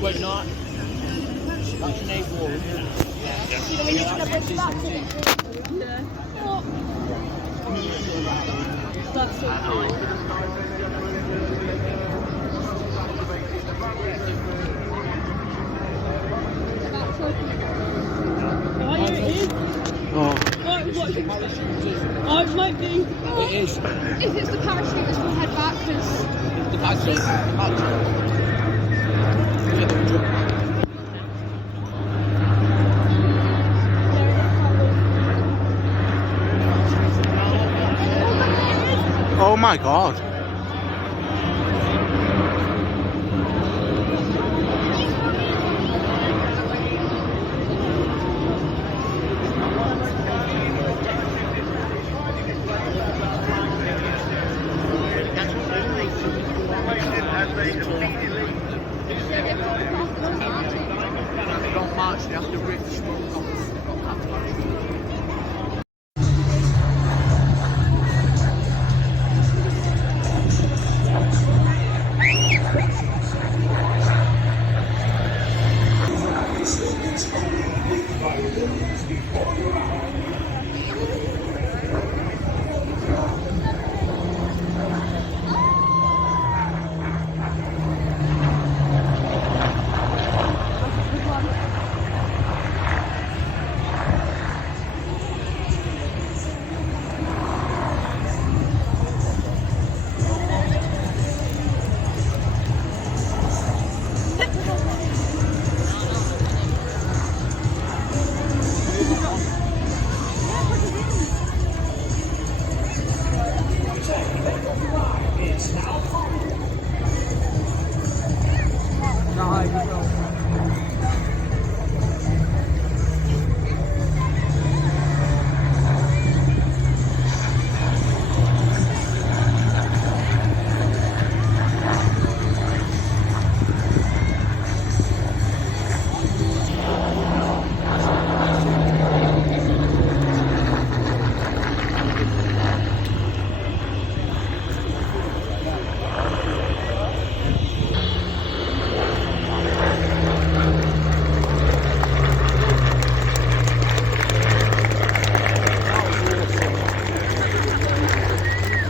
We're not. That's an 8 wall. You know when you're trying to push back to it? Yeah. That's so cool. That's so cool. Oh, here it is. Oh. Oh, it might be. It is. If it's the parachute, let's go head back because. The parachute. The parachute. Oh my god. Don't march, they have to rip the smoke off.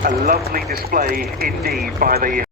A lovely display indeed by the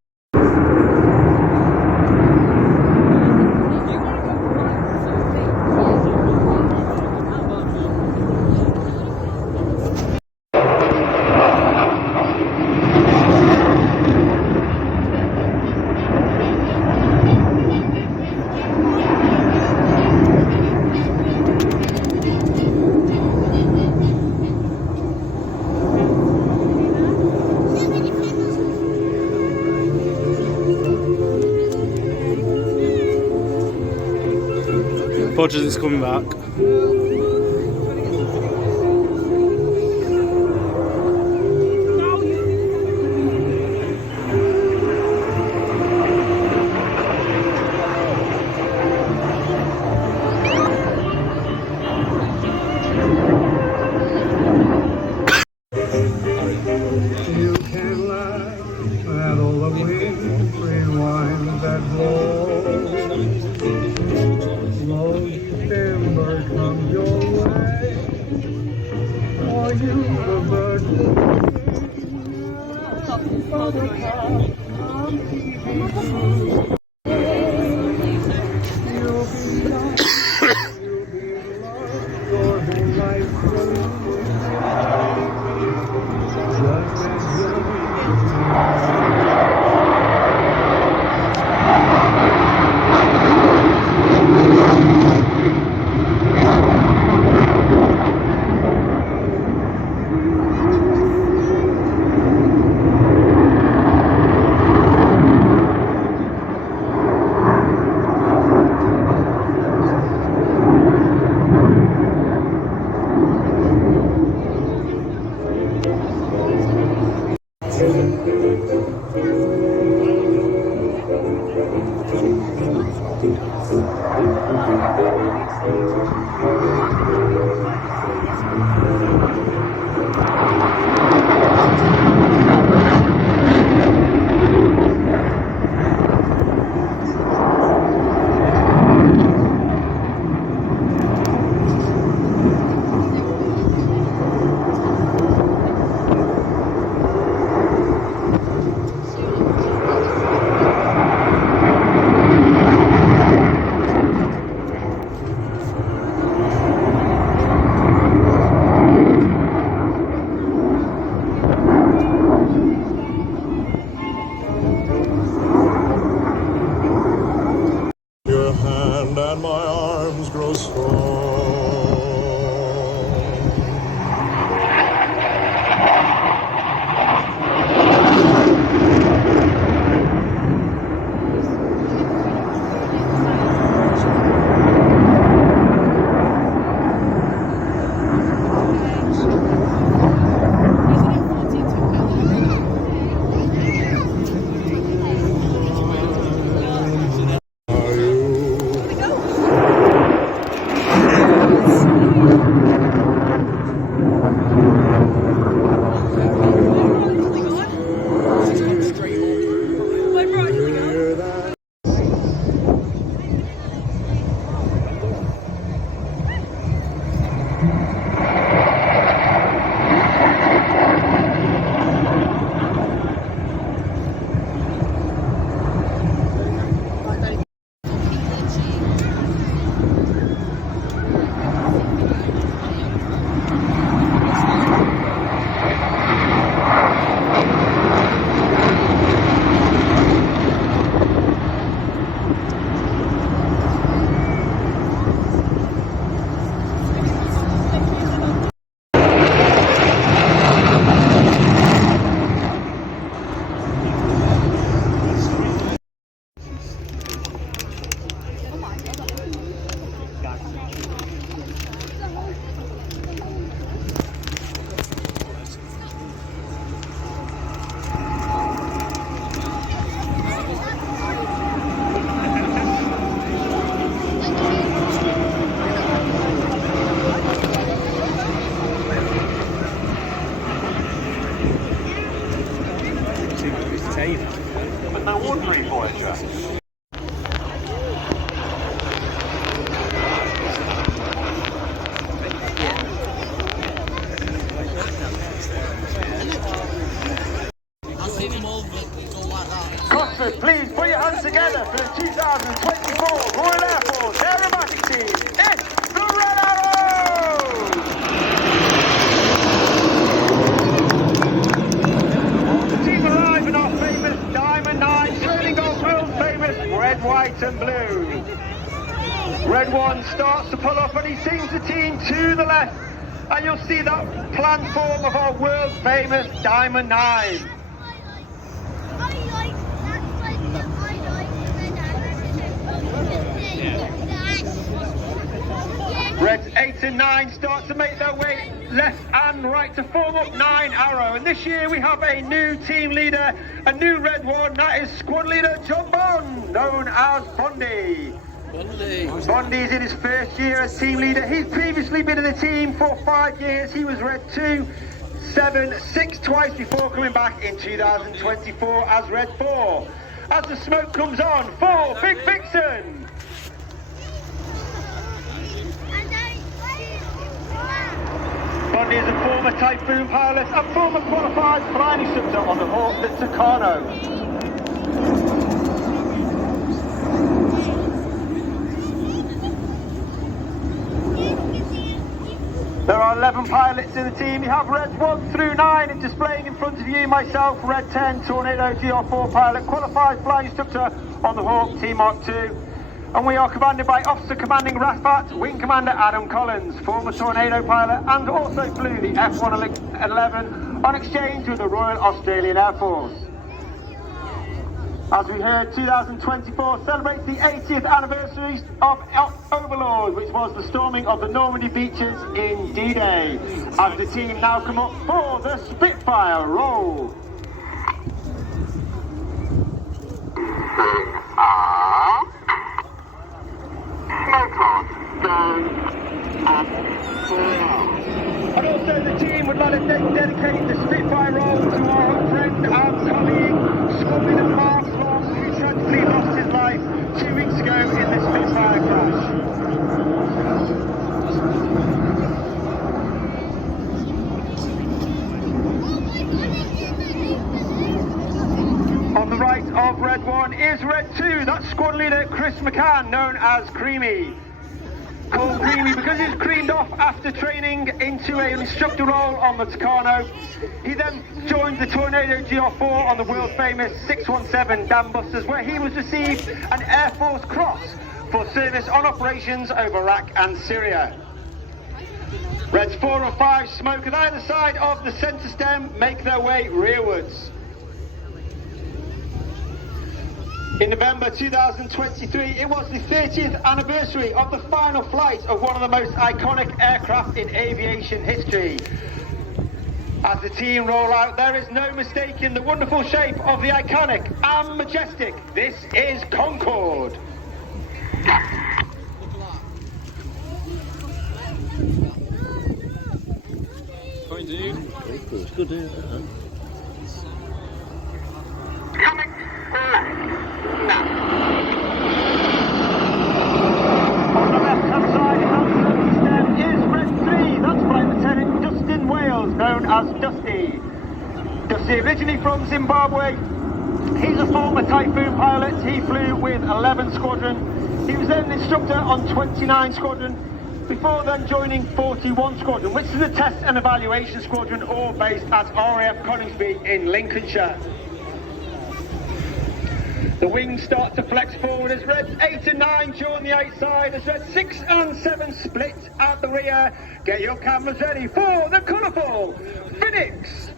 Podges is coming back. You can laugh at all the wind, rewind that blow. Those timbers come your way, or you the bird for the clouds I'm keeping you. You'll be loved, your whole life through. Just as young. But no ordinary Voyager. Cosford, please put your hands together for the 2024 Royal Air Force Aerobatic Team. It's the Red Arrows! The team arrive in our famous Diamond 9, trailing our world famous red, white and blue. Red 1 starts to pull off and he sings the team to the left. And you'll see that planned form of our world famous Diamond 9. Reds 8 and 9 start to make their way left and right to form up 9 Arrow. And this year we have a new team leader, a new Red 1, that is squad leader John Bond, known as Bondy. Bondy is in his first year as team leader. He's previously been in the team for 5 years. He was Red 2, 7, 6 twice before coming back in 2024 as Red 4. As the smoke comes on for Big Vixen. Bondy is a former Typhoon pilot and former qualified flying instructor on the Hawk at Tucano. There are 11 pilots in the team. You have Reds 1 through 9 and displaying in front of you myself, Red 10 Tornado GR4 pilot, qualified flying instructor on the Hawk T Mark 2. And we are commanded by Officer Commanding Rafat, Wing Commander Adam Collins, former Tornado pilot and also flew the F-111 on exchange with the Royal Australian Air Force. As we heard, 2024 celebrates the 80th anniversary of Overlord, which was the storming of the Normandy beaches in D-Day. As the team now come up for the Spitfire roll. And also the team would like to dedicate the Spitfire roll to our friend and colleague, Squad Leader Mark Long, who tragically lost his life 2 weeks ago in this Spitfire crash. On the right of Red 1 is Red 2, that's Squad Leader Chris McCann, known as Creamy. Called Creamy because he was creamed off after training into an instructor role on the Tucano. He then joined the Tornado GR4 on the world famous 617 Dam Busters, where he was received an Air Force Cross for service on operations over Iraq and Syria. Reds 4 and 5 smoke at either side of the centre stem, make their way rearwards. In November 2023, it was the 30th anniversary of the final flight of one of the most iconic aircraft in aviation history. As the team roll out, there is no mistaking the wonderful shape of the iconic and majestic. This is Concorde. Point, dude. It's good, dude. Coming left. Now. On the left-hand side, is Red 3. That's Flight Lieutenant Dustin Wales, known as Dusty. Dusty, originally from Zimbabwe. He's a former Typhoon pilot. He flew with 11 Squadron. He was then an instructor on 29 Squadron, before then joining 41 Squadron, which is a test and evaluation squadron, all based at RAF Coningsby in Lincolnshire. The wings start to flex forward as Reds 8 and 9 join the outside, as Reds 6 and 7 split at the rear. Get your cameras ready for the colourful Phoenix.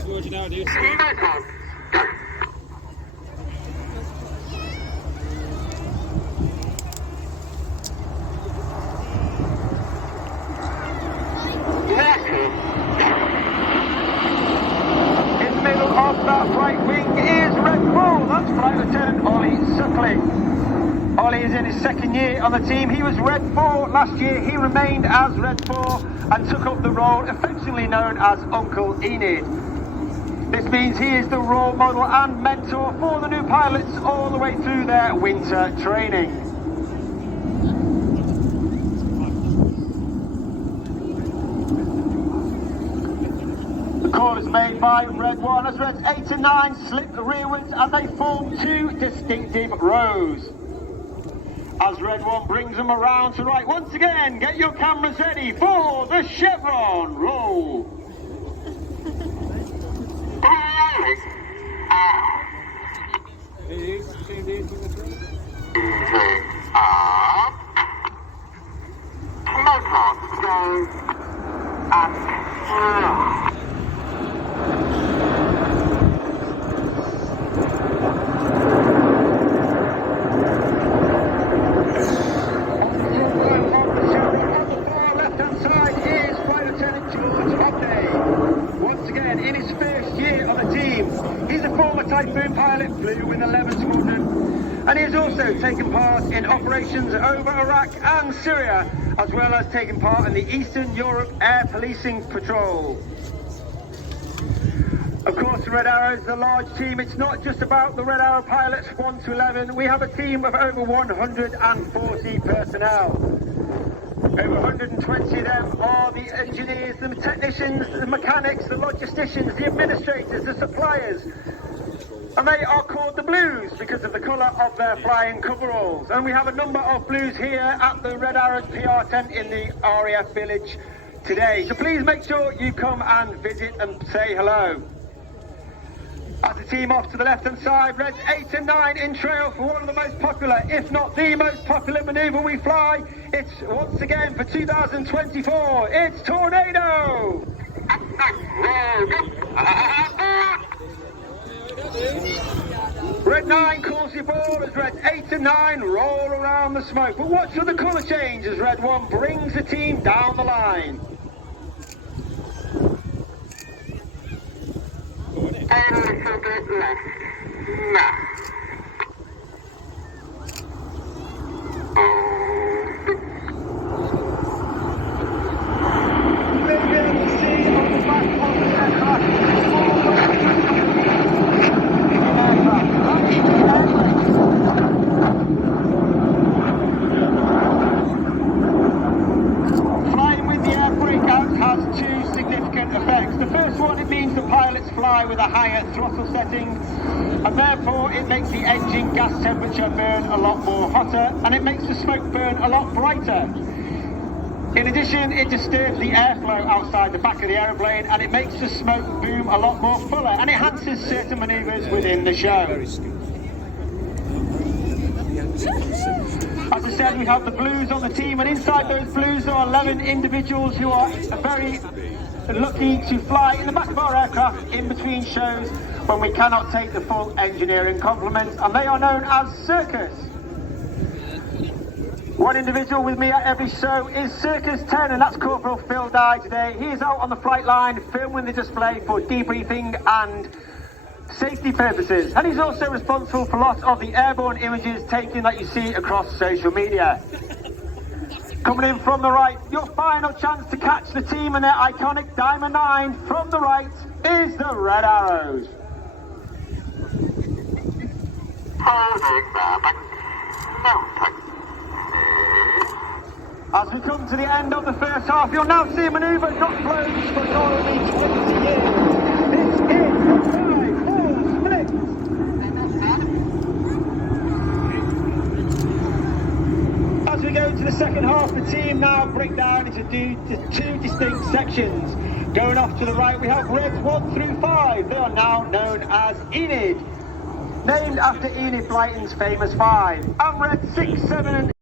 Towards you now, dude. In the middle of that right wing is Red 4, that's Flight Lieutenant Ollie Suckling. Ollie is in his second year on the team. He was Red 4 last year. He remained as Red 4 and took up the role affectionately known as Uncle Enid. This means he is the role model and mentor for the new pilots all the way through their winter training. The call is made by Red 1 as Reds 8 and 9 slip rearwards and they form two distinctive rows. As Red 1 brings them around to right, once again, get your cameras ready for the chevron roll. Typhoon pilot, flew in the 11th Squadron, and he has also taken part in operations over Iraq and Syria, as well as taking part in the Eastern Europe Air Policing Patrol. Of course, the Red Arrow is a large team. It's not just about the Red Arrow pilots 1 to 11. We have a team of over 140 personnel. Over 120 of them are the engineers, the technicians, the mechanics, the logisticians, the administrators, the suppliers. And they are called the Blues because of the colour of their flying coveralls. And we have a number of Blues here at the Red Arrows PR tent in the RAF village today. So please make sure you come and visit and say hello. As the team off to the left-hand side, Reds 8 and 9 in trail for one of the most popular, if not the most popular manoeuvre we fly. It's once again for 2024, it's Tornado! Red 9 calls the ball as Red 8 and 9 roll around the smoke. But watch for the colour change as Red 1 brings the team down the line. And a little bit left. Now. With a higher throttle setting, and therefore it makes the engine gas temperature burn a lot more hotter, and it makes the smoke burn a lot brighter. In addition, it disturbs the airflow outside the back of the aeroplane, and it makes the smoke boom a lot more fuller, and enhances certain manoeuvres within the show. As I said, we have the Blues on the team, and inside those Blues there are 11 individuals who are very lucky to fly in the back of our aircraft in between shows when we cannot take the full engineering complement, and they are known as Circus. One individual with me at every show is Circus 10, and that's Corporal Phil Dye today. He is out on the flight line filming the display for debriefing and safety purposes, and he's also responsible for lots of the airborne images taken that you see across social media. Coming in from the right, your final chance to catch the team in their iconic Diamond 9 from the right is the Red Arrows. As we come to the end of the first half, you'll now see a manoeuvre not flown for only 20 years. This is 5 full minutes. As we go into the second half, the team now break down into two distinct sections. Going off to the right, we have Reds 1 through 5. They are now known as Enid, named after Enid Blyton's famous 5. And Reds 6, 7 and